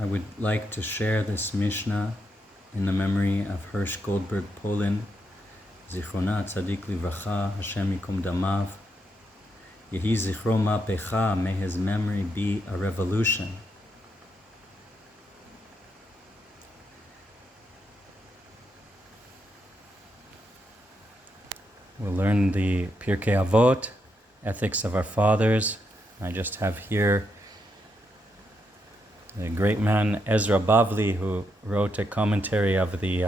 I would like to share this Mishnah in the memory of Hersh Goldberg, Polin, Zichrona Tzadik Livracha, Hashem Yikum Damav. Yehi Zichro Ma'pecha, may his memory be a revolution. We'll learn the Pirkei Avot, Ethics of Our Fathers. I just have here the great man Ezra Bavli, who wrote a commentary of the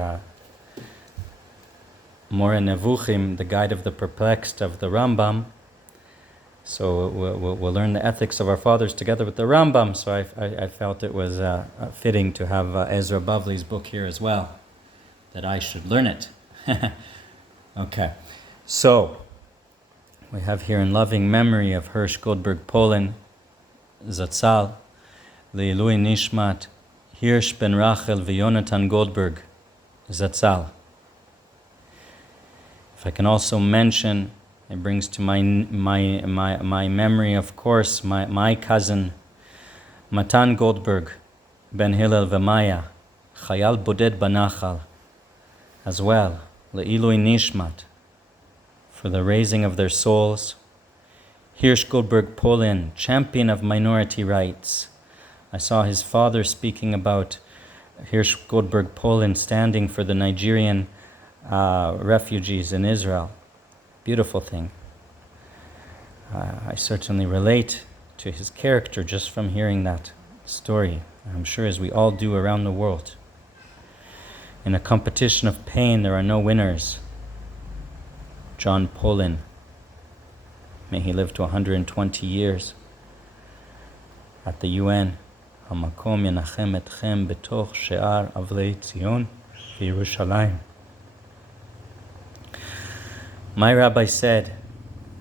Moreh Nevuchim, the Guide of the Perplexed of the Rambam. So we'll learn the ethics of our fathers together with the Rambam. So I felt it was fitting to have Ezra Bavli's book here as well, that I should learn it. Okay, so we have here in loving memory of Hersh Goldberg Polin, Zatzal, Le'ilui Nishmat, Hersh ben Rachel v'Yonatan Goldberg, Zatzal. If I can also mention, it brings to my memory, of course, my cousin, Matan Goldberg, ben Hillel v'Maya, Chayal Boded Banachal, as well, Le'ilui Nishmat, for the raising of their souls. Hersh Goldberg Polin, champion of minority rights. I saw his father speaking about Hersh Goldberg Polin standing for the Nigerian refugees in Israel. Beautiful thing. I certainly relate to his character just from hearing that story. I'm sure as we all do around the world. In a competition of pain, there are no winners. John Polin, may he live to 120 years. At the UN, Hamakom Yenachem Etchem Betoch She'ar Avlei Tzion Yerushalmi. My rabbi said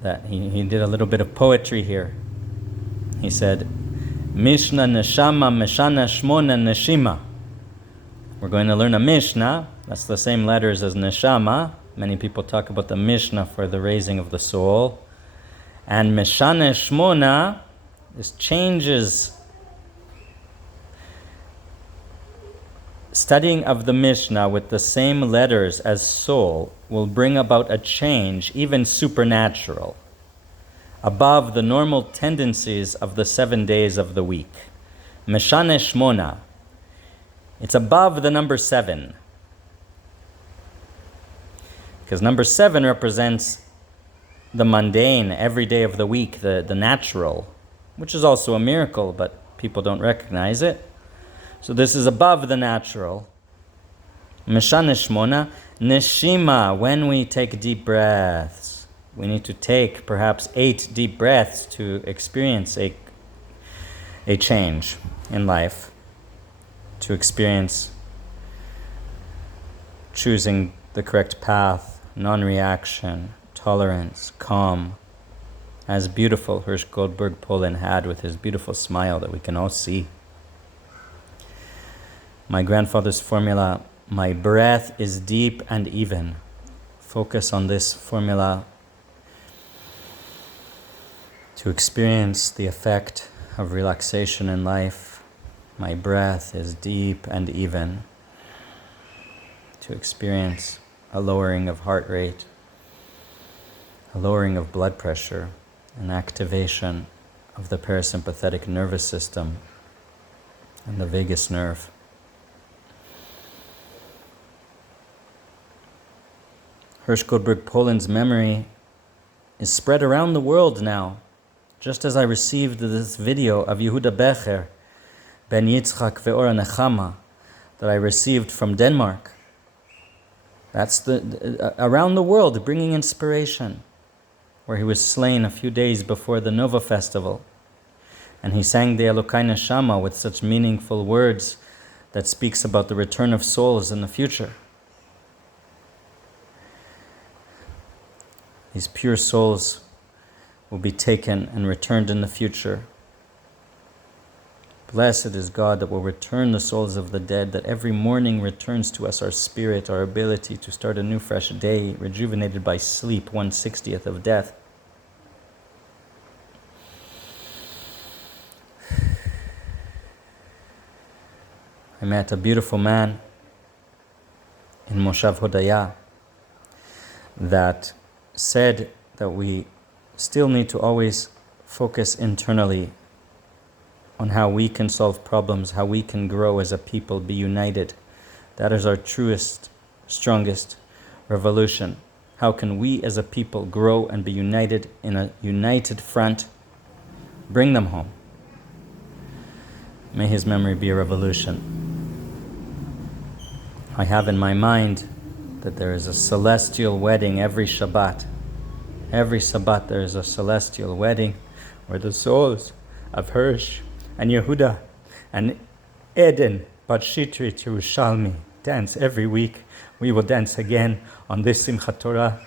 that he did a little bit of poetry here. He said, Mishnah Neshama Meshana Shmona Neshima. We're going to learn a Mishnah. That's the same letters as Neshama. Many people talk about the Mishnah for the raising of the soul. And Meshana Shmona, this changes. Studying of the Mishnah with the same letters as soul will bring about a change, even supernatural, above the normal tendencies of the 7 days of the week. Meshane Shmona. It's above the number 7. Because number 7 represents the mundane, every day of the week, the natural, which is also a miracle, but people don't recognize it. So this is above the natural. Meshane Shmona. Neshima, when we take deep breaths. We need to take perhaps 8 deep breaths to experience a change in life. To experience choosing the correct path, non-reaction, tolerance, calm. As beautiful Hersh Goldberg Polin had with his beautiful smile that we can all see. My grandfather's formula, my breath is deep and even. Focus on this formula to experience the effect of relaxation in life. My breath is deep and even. To experience a lowering of heart rate, a lowering of blood pressure, an activation of the parasympathetic nervous system and the vagus nerve. Hersh Goldberg Polin's memory is spread around the world now, just as I received this video of Yehuda Becher, Ben Yitzchak Ve'ora Nechama, that I received from Denmark. That's around the world, bringing inspiration, where he was slain a few days before the Nova Festival. And he sang the Elokai Neshama with such meaningful words that speaks about the return of souls in the future. These pure souls will be taken and returned in the future. Blessed is God that will return the souls of the dead, that every morning returns to us our spirit, our ability to start a new fresh day, rejuvenated by sleep, 1/60th of death. I met a beautiful man in Moshav Hodaya that said that we still need to always focus internally on how we can solve problems, how we can grow as a people, be united. That is our truest, strongest revolution. How can we as a people grow and be united in a united front? Bring them home. May his memory be a revolution. I have in my mind that there is a celestial wedding every Shabbat. Every Shabbat there is a celestial wedding where the souls of Hersh and Yehuda and Eden, Batshitrit, Yerushalmi dance every week. We will dance again on this Simchat Torah.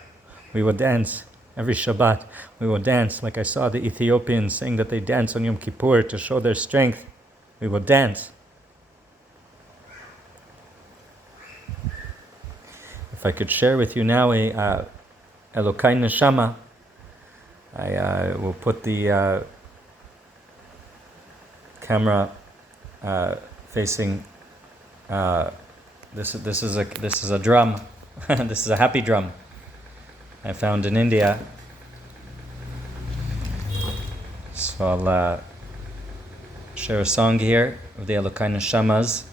We will dance every Shabbat. We will dance like I saw the Ethiopians saying that they dance on Yom Kippur to show their strength. We will dance. If I could share with you now a Elokai Neshama, I will put the camera facing. This is a drum. This is a happy drum I found in India. So I'll share a song here of the Elokai Neshamas.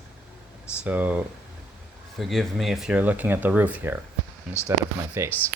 So forgive me if you're looking at the roof here instead of my face.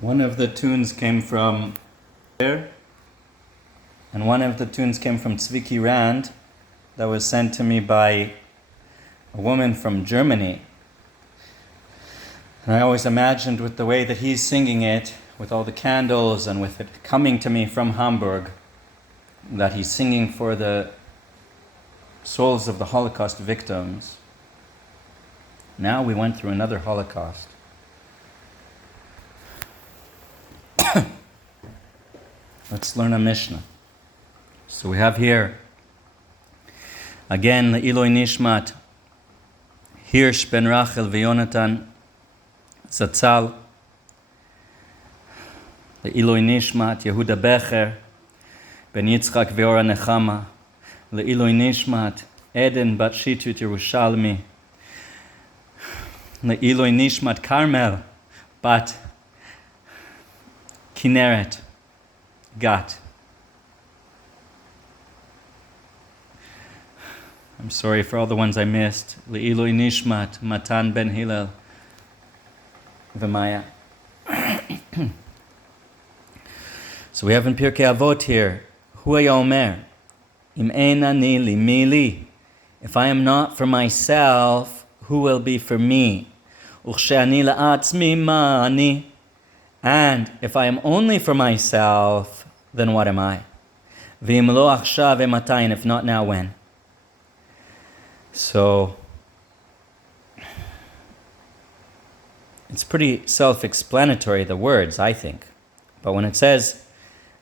One of the tunes came from Becher, and one of the tunes came from Tzviki Rand that was sent to me by a woman from Germany. And I always imagined with the way that he's singing it, with all the candles and with it coming to me from Hamburg, that he's singing for the souls of the Holocaust victims. Now we went through another Holocaust. Let's learn a Mishnah. So we have here, again, Le'iloi Nishmat, Hersh ben Rachel v'Yonatan, Zatzal, Le'iloi Nishmat, Yehuda Becher, ben Yitzchak v'Ora Nechama, Le'iloi Nishmat, Eden bat Shitut Yerushalmi, Le'iloi Nishmat, Carmel bat Kineret, Gat. I'm sorry for all the ones I missed. Le'iloi Nishmat, Matan ben Hillel, V'maya. So we have in Pirkei Avot here, Hu haya omer, Im ein ani li mi li. If I am not for myself, who will be for me? Uchshe'ani la'atzmi ma ani. And if I am only for myself, then what am I? V'im lo achshav ematay, if not now, when? So, it's pretty self-explanatory, the words, I think. But when it says,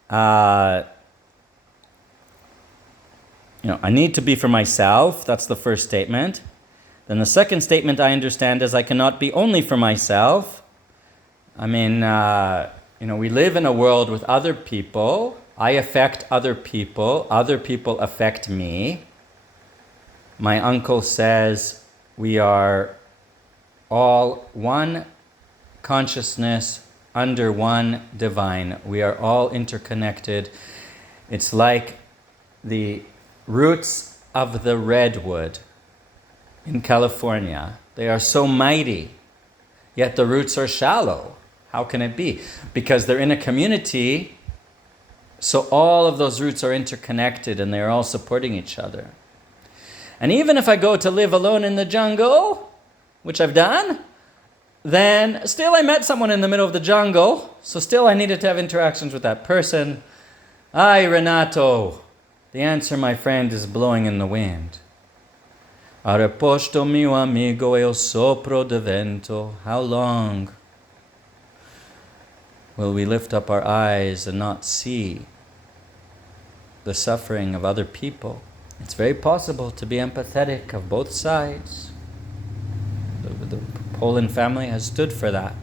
I need to be for myself, that's the first statement. Then the second statement I understand is I cannot be only for myself. I mean, we live in a world with other people. I affect other people affect me. My uncle says we are all one consciousness under one divine. We are all interconnected. It's like the roots of the redwood in California. They are so mighty, yet the roots are shallow. How can it be? Because they're in a community, so all of those roots are interconnected and they're all supporting each other. And even if I go to live alone in the jungle, which I've done, then still I met someone in the middle of the jungle, so still I needed to have interactions with that person. Ay, Renato, the answer, my friend, is blowing in the wind. Areposto mio amigo e o sopro de vento. How long will we lift up our eyes and not see the suffering of other people? It's very possible to be empathetic of both sides. The Polin family has stood for that.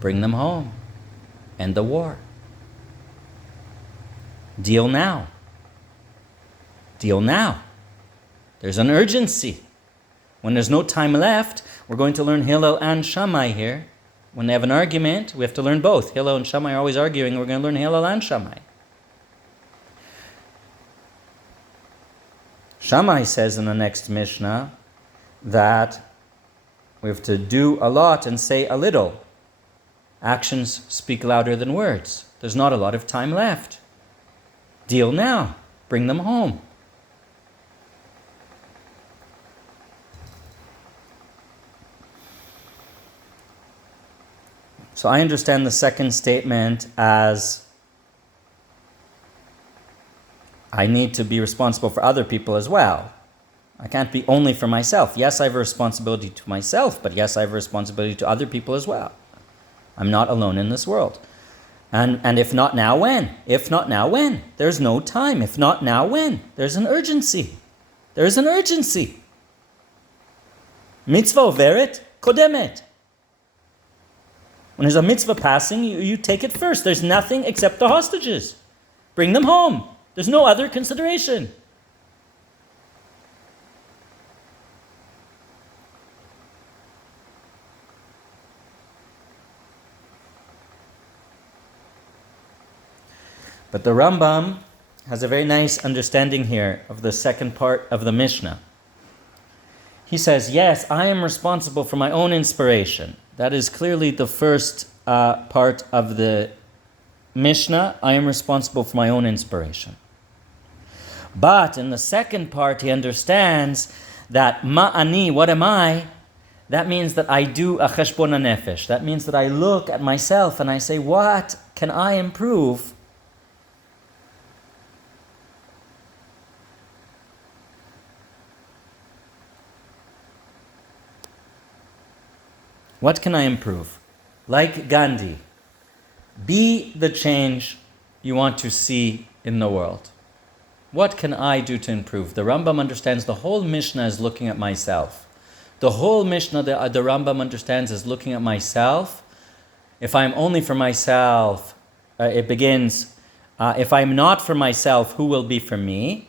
Bring them home. End the war. Deal now. Deal now. There's an urgency. When there's no time left, we're going to learn Hillel and Shammai here. When they have an argument, we have to learn both. Hillel and Shammai are always arguing. We're going to learn Hillel and Shammai. Shammai says in the next Mishnah that we have to do a lot and say a little. Actions speak louder than words. There's not a lot of time left. Deal now. Bring them home. So I understand the second statement as I need to be responsible for other people as well. I can't be only for myself. Yes, I have a responsibility to myself, but yes, I have a responsibility to other people as well. I'm not alone in this world. And if not now, when? If not now, when? There's no time. If not now, when? There's an urgency. There's an urgency. Mitzvah overet kodemet. When there's a mitzvah passing, you take it first. There's nothing except the hostages. Bring them home. There's no other consideration. But the Rambam has a very nice understanding here of the second part of the Mishnah. He says, yes, I am responsible for my own inspiration. That is clearly the first part of the Mishnah. I am responsible for my own inspiration. But in the second part, he understands that ma'ani, what am I? That means that I do a cheshbon nefesh. That means that I look at myself and I say, what can I improve? What can I improve? Like Gandhi, be the change you want to see in the world. What can I do to improve? The Rambam understands the whole Mishnah is looking at myself. The whole Mishnah, the Rambam understands, is looking at myself. If I'm only for myself, it begins, if I'm not for myself, who will be for me?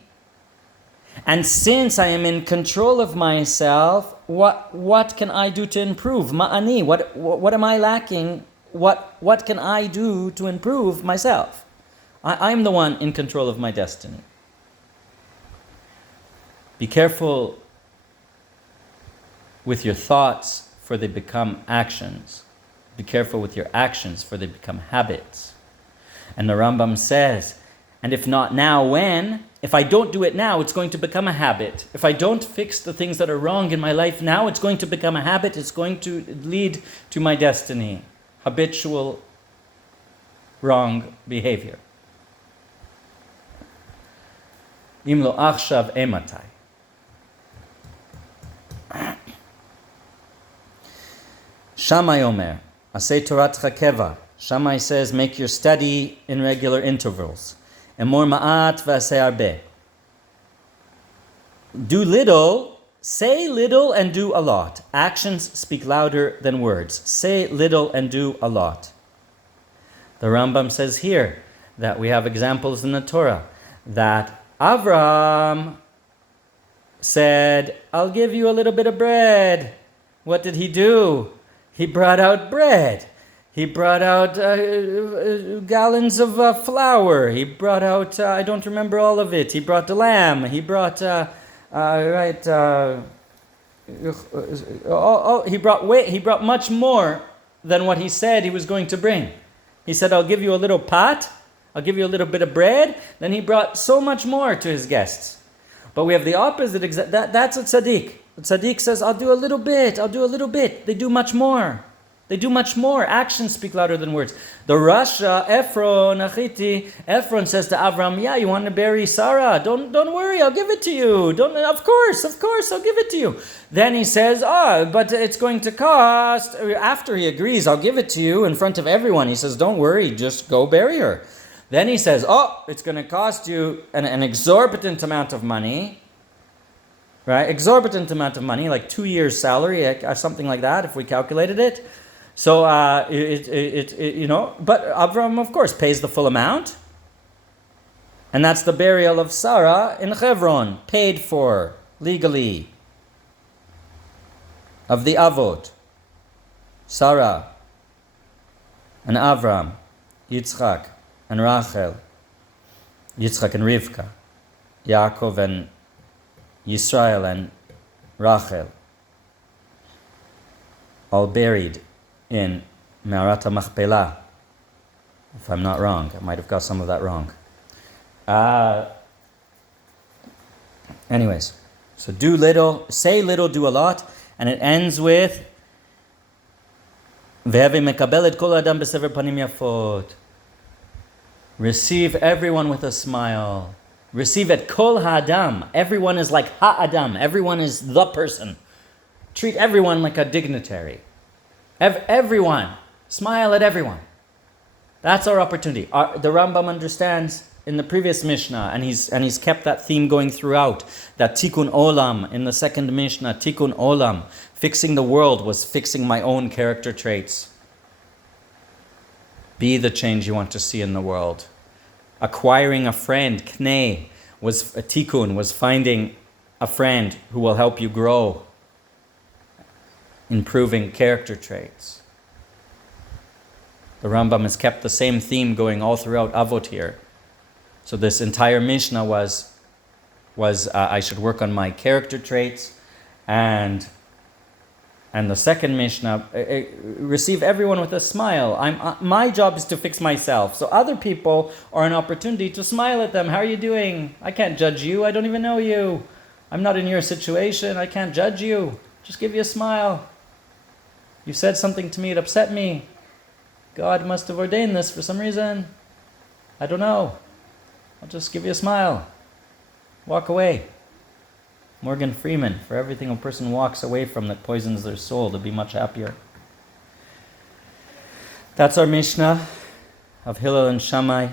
And since I am in control of myself, what can I do to improve? Ma'ani, what am I lacking? What can I do to improve myself? I'm the one in control of my destiny. Be careful with your thoughts, for they become actions. Be careful with your actions, for they become habits. And the Rambam says, and if not now, when? If I don't do it now, it's going to become a habit. If I don't fix the things that are wrong in my life now, it's going to become a habit. It's going to lead to my destiny. Habitual wrong behavior. Im lo achshav ematai. Shammai Omer, Aseh Toratcha Keva. Shammai says, make your study in regular intervals. Emor ma'at v'aseh arbeh. Do little, say little and do a lot. Actions speak louder than words. Say little and do a lot. The Rambam says here that we have examples in the Torah that Avraham said, I'll give you a little bit of bread. What did he do? He brought out bread. He brought out gallons of flour. He brought out, I don't remember all of it. He brought the lamb. He brought, he brought much more than what he said he was going to bring. He said, I'll give you a little pot. I'll give you a little bit of bread. Then he brought so much more to his guests. But we have the opposite. That's a tzaddik. The tzaddik says, I'll do a little bit. I'll do a little bit. They do much more. They do much more. Actions speak louder than words. The Rasha, Ephron says to Avram, yeah, you want to bury Sarah? Don't worry, I'll give it to you. Of course, I'll give it to you. Then he says, but it's going to cost. After he agrees, I'll give it to you in front of everyone. He says, don't worry, just go bury her. Then he says, it's going to cost you an exorbitant amount of money. right? Exorbitant amount of money, like 2 years' salary or something like that, if we calculated it. So, but Avram, of course, pays the full amount. And that's the burial of Sarah in Hebron, paid for legally. Of the Avot, Sarah and Avram, Yitzchak and Rachel, Yitzchak and Rivka, Yaakov and Yisrael and Rachel, all buried in Me'arat HaMachpelah. If I'm not wrong, I might have got some of that wrong. Anyways, so do little, say little, do a lot, and it ends with mekabel et kol adam b'sever panim yafot. Receive everyone with a smile. Receive et kol ha'adam. Everyone is like ha'adam. Everyone is the person. Treat everyone like a dignitary. Everyone. Smile at everyone. That's our opportunity. The Rambam understands in the previous Mishnah, and he's kept that theme going throughout, that Tikkun Olam in the second Mishnah, Tikkun Olam, fixing the world was fixing my own character traits. Be the change you want to see in the world. Acquiring a friend, Knei, was a Tikkun, was finding a friend who will help you grow, improving character traits. The Rambam has kept the same theme going all throughout Avot here. So this entire Mishnah was I should work on my character traits, and the second Mishnah, receive everyone with a smile. My job is to fix myself. So other people are an opportunity to smile at them. How are you doing? I can't judge you. I don't even know you. I'm not in your situation. I can't judge you. Just give you a smile. You said something to me, it upset me. God must have ordained this for some reason. I don't know. I'll just give you a smile. Walk away. Morgan Freeman, for everything a person walks away from that poisons their soul, to be much happier. That's our Mishnah of Hillel and Shammai.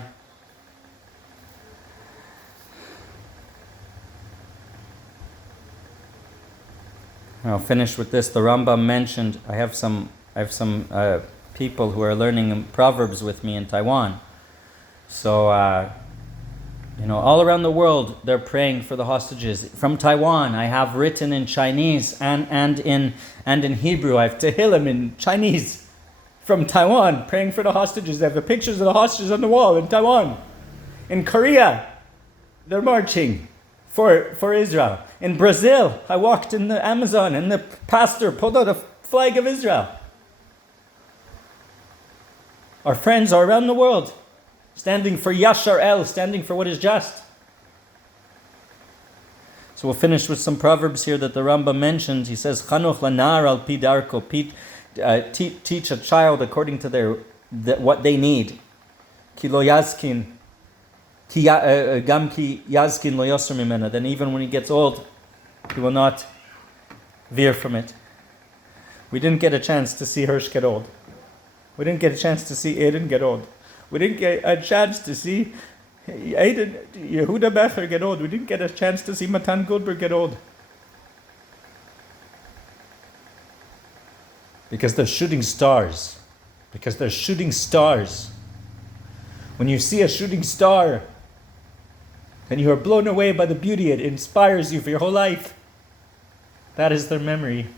I'll finish with this. The Rambam mentioned, I have some people who are learning Proverbs with me in Taiwan. So, all around the world, they're praying for the hostages. From Taiwan, I have written in Chinese and in Hebrew. I have Tehillim in Chinese from Taiwan, praying for the hostages. They have the pictures of the hostages on the wall in Taiwan. In Korea, they're marching for Israel. In Brazil, I walked in the Amazon and the pastor pulled out a flag of Israel. Our friends are around the world, standing for Yashar El, standing for what is just. So we'll finish with some proverbs here that the Rambam mentions. He says, "Chanuch lanar al pi darko," teach a child according to what they need. Ki lo yazkin, gam ki yazkin lo yosr mimena. Then even when he gets old, he will not veer from it. We didn't get a chance to see Hersh get old. We didn't get a chance to see Aiden get old. We didn't get a chance to see Yehuda Becher get old. We didn't get a chance to see Matan Goldberg get old. Because they're shooting stars. Because they're shooting stars. When you see a shooting star, and you are blown away by the beauty, it inspires you for your whole life. That is their memory.